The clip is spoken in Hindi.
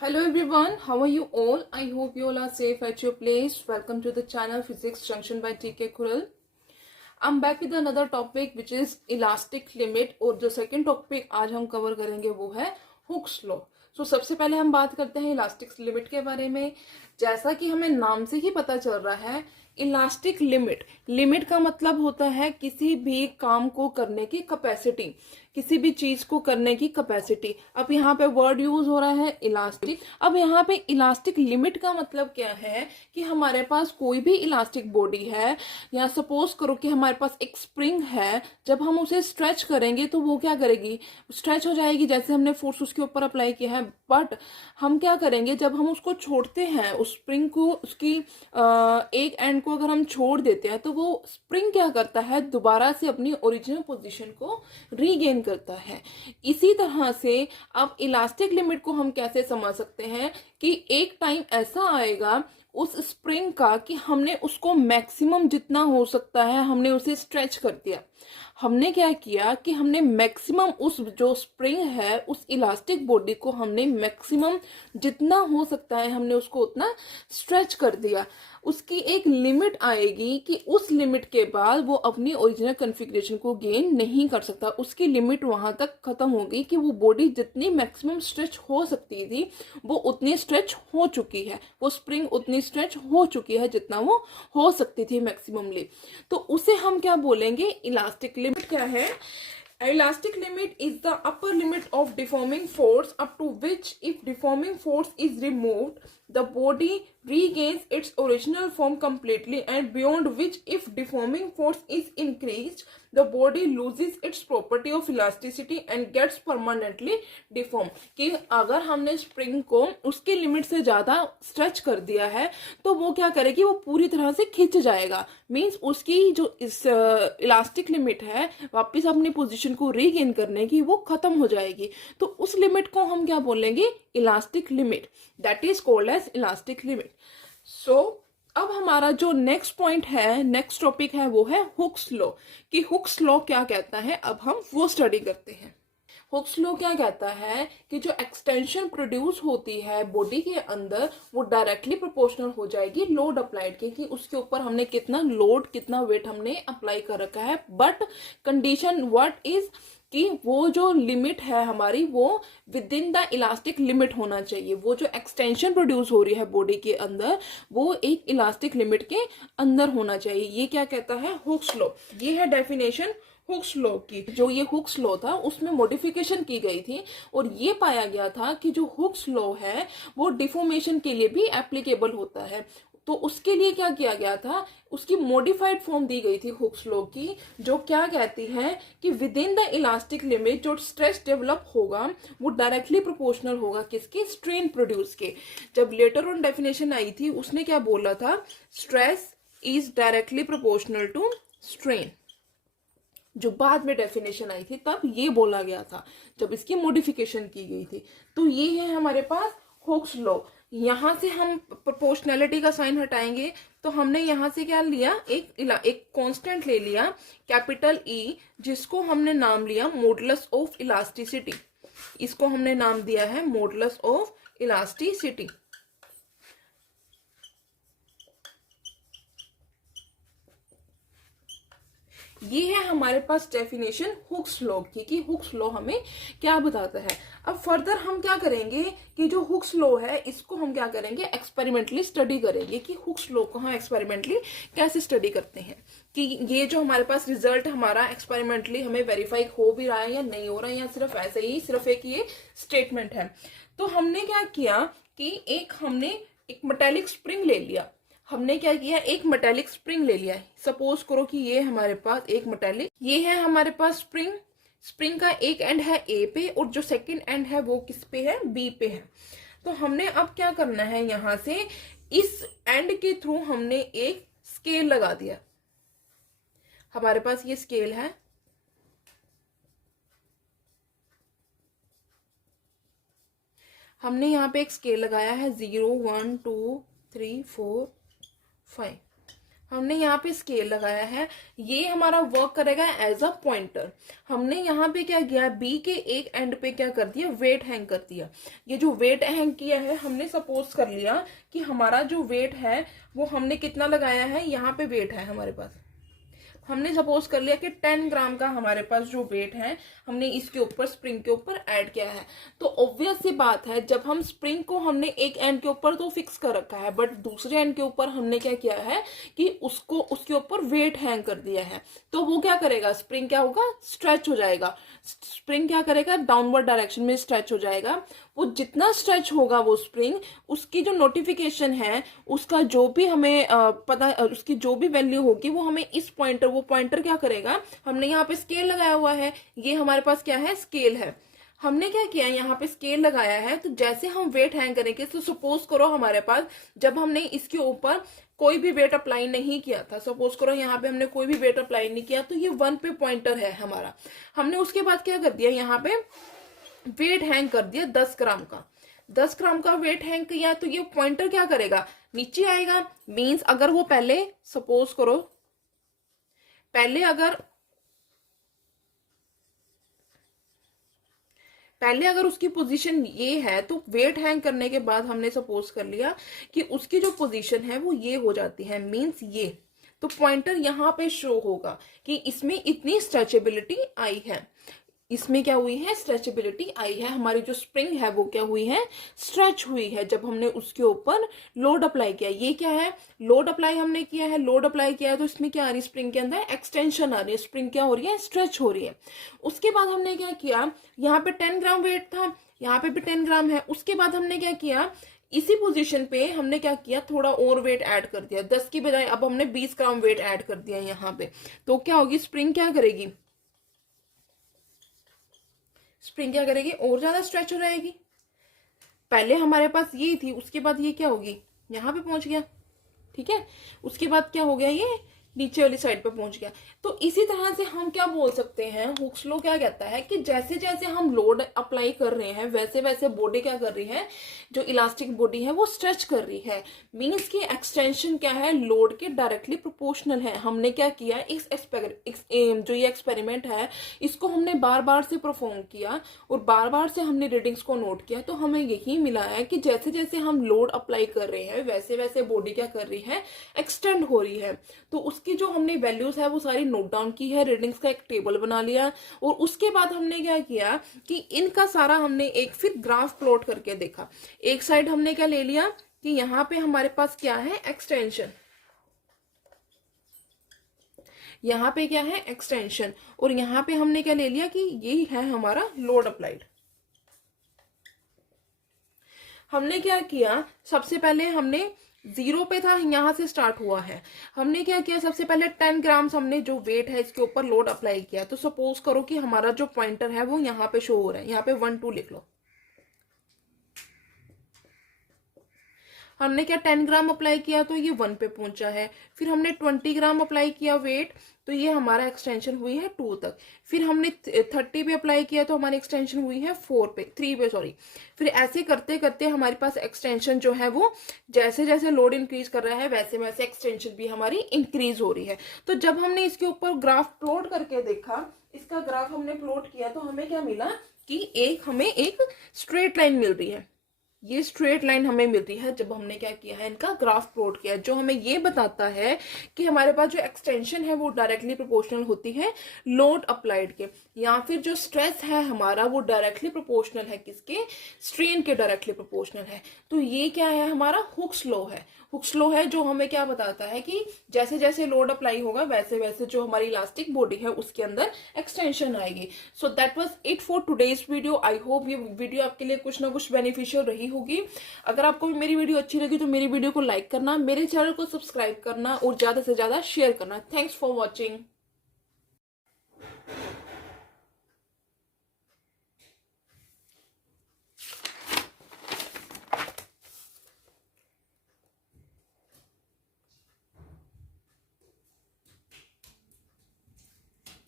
Hello everyone, how are you all? I hope you all are safe at your place. Welcome to the channel Physics Junction by TK Kural. I'm back with another topic which is elastic limit और जो second topic आज हम cover करेंगे वो है Hooke's law. So सबसे पहले हम बात करते हैं इलास्टिक लिमिट के बारे में। जैसा कि हमें नाम से ही पता चल रहा है, इलास्टिक लिमिट का मतलब होता है किसी भी काम को करने की कैपेसिटी, किसी भी चीज को करने की कैपेसिटी। अब यहाँ पे वर्ड यूज हो रहा है इलास्टिक। अब यहाँ पे इलास्टिक लिमिट का मतलब क्या है कि हमारे पास कोई भी इलास्टिक बॉडी है, या सपोज करो कि हमारे पास एक स्प्रिंग है, जब हम उसे स्ट्रेच करेंगे तो वो क्या करेगी, स्ट्रेच हो जाएगी जैसे हमने फोर्स उसके ऊपर अप्लाई किया है। बट हम क्या करेंगे, जब हम उसको छोड़ते हैं, उस स्प्रिंग को, उसकी एक एंड को अगर हम छोड़ देते हैं तो वो स्प्रिंग क्या करता है, दोबारा से अपनी ओरिजिनल पोजीशन को रीगेन करता है। इसी तरह से अब इलास्टिक लिमिट को हम कैसे समझ सकते हैं कि एक टाइम ऐसा आएगा उस स्प्रिंग का कि हमने उसको मैक्सिमम जितना हो सकता है हमने उसे स्ट्रेच कर दिया। हमने क्या किया कि हमने मैक्सिमम उस जो स्प्रिंग है, उस इलास्टिक बॉडी को हमने मैक्सिमम जितना हो सकता है हमने उसको उतना स्ट्रेच कर दिया। उसकी एक लिमिट आएगी कि उस लिमिट के बाद वो अपनी ओरिजिनल कॉन्फ़िगरेशन को गेन नहीं कर सकता। उसकी लिमिट वहां तक खत्म होगी कि वो बॉडी जितनी मैक्सिमम स्ट्रेच हो सकती थी वो उतनी स्ट्रेच हो चुकी है, वो स्प्रिंग उतनी स्ट्रेच हो चुकी है जितना वो हो सकती थी मैक्सिममली। तो उसे हम क्या बोलेंगे, इलास्टिक लिमिट क्या है? Elastic limit is the upper limit of deforming force up to which, if deforming force is removed, the body regains its original form completely, and beyond which, if deforming force is increased, the body loses its property of elasticity and gets permanently deformed. कि अगर हमने स्प्रिंग को उसके लिमिट से ज्यादा स्ट्रेच कर दिया है तो वो क्या करेगी, वो पूरी तरह से खिंच जाएगा। मीन्स उसकी जो इस इलास्टिक लिमिट है वापस अपनी पोजीशन को रीगेन करने की, वो खत्म हो जाएगी। तो उस लिमिट को हम क्या बोलेंगे, elastic limit. That is called as elastic limit. So अब हमारा जो नेक्स्ट पॉइंट है, नेक्स्ट टॉपिक है, वो है हुक्स लॉ। कि हुक्स लॉ क्या कहता है, अब हम वो स्टडी करते हैं। हुक्स लॉ क्या कहता है कि जो एक्सटेंशन प्रोड्यूस होती है बॉडी के अंदर वो डायरेक्टली प्रोपोर्शनल हो जाएगी लोड अप्लाइड के, कि उसके ऊपर हमने कितना लोड, कितना वेट हमने अप्लाई कर रखा है। बट कंडीशन व्हाट इज कि वो जो लिमिट है हमारी वो with in the elastic limit होना चाहिए। वो जो एक्सटेंशन प्रोड्यूस हो रही है बॉडी के अंदर वो एक इलास्टिक लिमिट के अंदर होना चाहिए। ये क्या कहता है, हुक्स लॉ। ये है डेफिनेशन हुक्स लॉ की। जो ये हुक्स लॉ था उसमें मॉडिफिकेशन की गई थी और ये पाया गया था कि जो हुक्स लॉ है वो डिफॉर्मेशन के लिए भी एप्लीकेबल होता है। तो उसके लिए क्या किया गया था, उसकी मॉडिफाइड फॉर्म दी गई थी हुक्स लॉ की, जो क्या कहती है कि with in the elastic limit जो स्ट्रेस डेवलप होगा वो डायरेक्टली प्रोपोर्शनल होगा किसके, स्ट्रेन प्रोड्यूस के। जब लेटर ऑन डेफिनेशन आई थी उसने क्या बोला था, stress is directly proportional to strain. जो बाद में डेफिनेशन आई थी तब ये बोला गया था, जब इसकी मॉडिफिकेशन की गई थी। तो ये है हमारे पास हुक्स लॉ। यहां से हम प्रोपोर्शनैलिटी का साइन हटाएंगे तो हमने यहां से क्या लिया, एक कांस्टेंट ले लिया कैपिटल ई, जिसको हमने नाम लिया मॉडुलस ऑफ इलास्टिसिटी। इसको हमने नाम दिया है मॉडुलस ऑफ इलास्टिसिटी। ये है हमारे पास डेफिनेशन हुक्स लॉ की, कि हुक्स लॉ हमें क्या बताता है। अब फर्दर हम क्या करेंगे कि जो हुक्स लॉ है इसको हम क्या करेंगे, एक्सपेरिमेंटली स्टडी करेंगे कि हुक्स लॉ को हम एक्सपेरिमेंटली कैसे स्टडी करते हैं, कि ये जो हमारे पास रिजल्ट हमारा एक्सपेरिमेंटली हमें वेरीफाई हो भी रहा है या नहीं हो रहा है, या सिर्फ ऐसे ही सिर्फ एक ये स्टेटमेंट है। तो हमने क्या किया कि हमने एक मेटेलिक स्प्रिंग ले लिया। हमने क्या किया, एक मेटेलिक स्प्रिंग ले लिया है। सपोज करो कि ये हमारे पास एक मेटेलिक, ये है हमारे पास स्प्रिंग का एक एंड है ए पे और जो सेकंड एंड है वो किस पे है, बी पे है। तो हमने अब क्या करना है, यहां से इस एंड के थ्रू हमने एक स्केल लगा दिया। हमारे पास ये स्केल है, हमने यहाँ पे एक स्केल लगाया है 0 1 2 3 4 5। हमने यहाँ पे स्केल लगाया है, ये हमारा वर्क करेगा एज अ पॉइंटर। हमने यहाँ पे क्या किया, बी के एक एंड पे क्या कर दिया, वेट हैंग कर दिया। ये जो वेट हैंग किया है, हमने सपोज कर लिया कि हमारा जो वेट है वो हमने कितना लगाया है, यहाँ पे वेट है हमारे पास, हमने सपोज कर लिया कि 10 ग्राम का हमारे पास जो वेट है हमने इसके ऊपर स्प्रिंग के ऊपर ऐड किया है। तो ऑब्वियस सी बात है, जब हम स्प्रिंग को हमने एक एंड के ऊपर तो फिक्स कर रखा है, बट दूसरे एंड के ऊपर हमने क्या किया है कि उसको उसके ऊपर वेट हैंग कर दिया है, तो वो क्या करेगा, स्प्रिंग क्या होगा, स्ट्रेच हो जाएगा। स्प्रिंग क्या करेगा, डाउनवर्ड डायरेक्शन में स्ट्रेच हो जाएगा। वो जितना स्ट्रेच होगा वो स्प्रिंग, उसकी जो नोटिफिकेशन है, उसका जो भी हमें पता, उसकी जो भी वैल्यू होगी वो हमें इस पॉइंटर, वो पॉइंटर क्या करेगा, हमने यहाँ पे स्केल लगाया हुआ है, ये हमारे पास क्या है, स्केल है। हमने क्या किया, यहाँ पे स्केल लगाया है, तो जैसे हम वेट हैंग करेंगे, तो सपोज करो हमारे पास जब हमने इसके ऊपर कोई भी वेट अप्लाई नहीं किया था, सपोज करो यहाँ पे हमने कोई भी वेट अप्लाई नहीं किया, तो ये 1 पे पॉइंटर है हमारा। हमने उसके बाद क्या कर दिया, यहाँ पे वेट हैंग कर दिया 10 ग्राम का। 10 ग्राम का वेट हैंग किया, तो ये पॉइंटर क्या करेगा, नीचे आएगा। मींस अगर वो पहले, सपोज करो पहले अगर उसकी पोजीशन ये है, तो वेट हैंग करने के बाद हमने सपोज कर लिया कि उसकी जो पोजीशन है वो ये हो जाती है, मींस ये, तो पॉइंटर यहाँ पे शो होगा कि इसमें इतनी स्ट्रेचेबिलिटी आई है, इसमें क्या हुई है, स्ट्रेचेबिलिटी आई है। हमारी जो स्प्रिंग है वो क्या हुई है, स्ट्रेच हुई है, जब हमने उसके ऊपर लोड अप्लाई किया। ये क्या है, लोड अप्लाई हमने किया है, लोड अप्लाई किया है, तो इसमें क्या आ रही है, स्प्रिंग के अंदर एक्सटेंशन आ रही है, स्प्रिंग क्या हो रही है, स्ट्रेच हो रही है। उसके बाद हमने क्या किया, यहाँ पे 10 ग्राम वेट था, यहाँ पे भी 10 ग्राम है। उसके बाद हमने क्या किया, इसी पोजीशन पे हमने क्या किया, थोड़ा और वेट ऐड कर दिया, 10 की बजाय अब हमने 20 ग्राम वेट ऐड कर दिया यहाँ पे। तो क्या होगी, स्प्रिंग क्या करेगी, स्प्रिंग क्या करेगी, और ज्यादा स्ट्रेच हो जाएगी। पहले हमारे पास ये थी, उसके बाद ये क्या होगी, यहां पे पहुंच गया, ठीक है। उसके बाद क्या हो गया, ये नीचे वाली साइड पे पहुंच गया। तो इसी तरह से हम क्या बोल सकते हैं, हुक्स लॉ क्या कहता है कि जैसे जैसे हम लोड अप्लाई कर रहे हैं, वैसे वैसे बॉडी क्या कर रही है, जो इलास्टिक बॉडी है वो स्ट्रेच कर रही है। मीन्स की एक्सटेंशन क्या है, लोड के डायरेक्टली प्रोपोर्शनल है। हमने क्या किया, जो ये एक्सपेरिमेंट है, इसको हमने बार बार से परफॉर्म किया और बार बार से हमने रीडिंग्स को नोट किया, तो हमें यही मिला है कि जैसे जैसे हम लोड अप्लाई कर रहे हैं, वैसे वैसे बॉडी क्या कर रही है, एक्सटेंड हो रही है। तो उसकी जो हमने वैल्यूज है वो सारी नोट डाउन की है, रीडिंग्स का एक टेबल बना लिया, और उसके बाद हमने क्या किया कि इनका सारा हमने एक फिर ग्राफ प्लॉट करके देखा। एक साइड हमने क्या ले लिया कि यहाँ पे हमारे पास क्या है, एक्सटेंशन, यहाँ पे क्या है, एक्सटेंशन, और यहाँ पे हमने क्या ले लिया कि ये है हमारा लोड अप्लाइड। हमने क्या किया, सबसे पहले हमने 0 पे था, यहां से स्टार्ट हुआ है। हमने क्या किया, सबसे पहले 10 ग्राम हमने जो वेट है इसके ऊपर लोड अप्लाई किया। तो सपोज करो कि हमारा जो पॉइंटर है वो यहाँ पे शो हो रहा है, यहाँ पे 1 2 लिख लो। हमने क्या 10 ग्राम अप्लाई किया, तो ये 1 पे पहुंचा है। फिर हमने 20 ग्राम अप्लाई किया वेट, तो ये हमारा एक्सटेंशन हुई है 2 तक। फिर हमने 30 पे अप्लाई किया, तो हमारी एक्सटेंशन हुई है 3 पे, सॉरी। फिर ऐसे करते करते हमारे पास एक्सटेंशन जो है वो जैसे जैसे लोड इंक्रीज कर रहा है, वैसे वैसे एक्सटेंशन भी हमारी इंक्रीज हो रही है। तो जब हमने इसके ऊपर ग्राफ प्लॉट करके देखा, इसका ग्राफ हमने प्लॉट किया, तो हमें क्या मिला कि हमें एक स्ट्रेट लाइन मिल रही है। ये स्ट्रेट लाइन हमें मिलती है जब हमने क्या किया है, इनका ग्राफ प्लॉट किया, जो हमें ये बताता है कि हमारे पास जो एक्सटेंशन है वो डायरेक्टली प्रोपोर्शनल होती है लोड अप्लाइड के, या फिर जो स्ट्रेस है हमारा वो डायरेक्टली प्रोपोर्शनल है किसके, स्ट्रेन के डायरेक्टली प्रोपोर्शनल है। तो ये क्या है, हमारा हुक्स लॉ है। हुक्स लॉ है जो हमें क्या बताता है कि जैसे जैसे लोड अप्लाई होगा, वैसे वैसे जो हमारी इलास्टिक बॉडी है उसके अंदर एक्सटेंशन आएगी। So that was it for today's video. I hope ये वीडियो आपके लिए कुछ ना कुछ बेनिफिशियल रही होगी। अगर आपको भी मेरी वीडियो अच्छी लगी तो मेरी वीडियो को लाइक करना, मेरे चैनल को सब्सक्राइब करना और ज्यादा से ज्यादा शेयर करना। Thanks for watching.